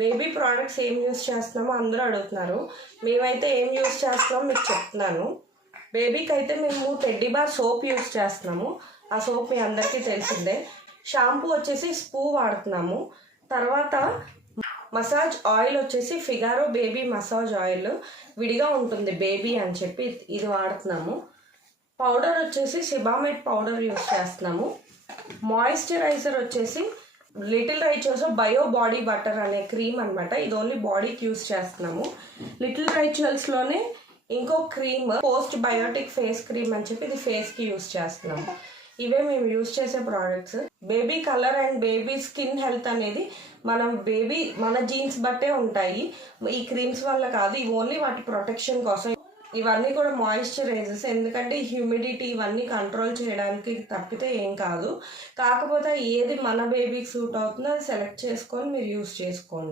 Baby products ఏం use చేస్తున్నామో అందరూ అడుగుతున్నారు. మేమైతే ఏం యూస్ చేస్తున్నామో మీకు చెప్తున్నాను. బేబీకి అయితే మేము టెడ్డీ బార్ సోప్ యూస్ చేస్తున్నాము. ఆ సోప్ మీ అందరికీ తెలిసిందే. షాంపూ వచ్చేసి స్పూ వాడుతున్నాము. తర్వాత మసాజ్ ఆయిల్ వచ్చేసి ఫిగారో బేబీ మసాజ్ ఆయిల్ విడిగా ఉంటుంది బేబీ అని చెప్పి ఇది వాడుతున్నాము. పౌడర్ వచ్చేసి సిబామెట్ పౌడర్ యూస్ చేస్తున్నాము. మాయిశ్చరైజర్ వచ్చేసి లిటిల్ రైచర్స్ బయో బాడీ బటర్ అనే క్రీమ్ అనమాట. ఇది ఓన్లీ బాడీకి యూస్ చేస్తున్నాము. లిటిల్ రైచర్స్లోనే ఇంకో cream postbiotic face cream అని చెప్పి ఇది ఫేస్కి యూస్ చేస్తున్నాము. ఇవే మేము యూస్ చేసే products. Baby colour and baby skin health అనేది మన జీన్స్ బట్టే ఉంటాయి. ఈ క్రీమ్స్ వల్ల కాదు, ఇవి ఓన్లీ వాటి ప్రొటెక్షన్ కోసం. ఇవన్నీ కూడా మాయిశ్చరైజర్స్, ఎందుకంటే హ్యూమిడిటీ ఇవన్నీ కంట్రోల్ చేయడానికి తప్పితే ఏం కాదు. కాకపోతే ఏది మన బేబీకి సూట్ అవుతుందో అది సెలెక్ట్ చేసుకొని మీరు యూస్ చేసుకోండి.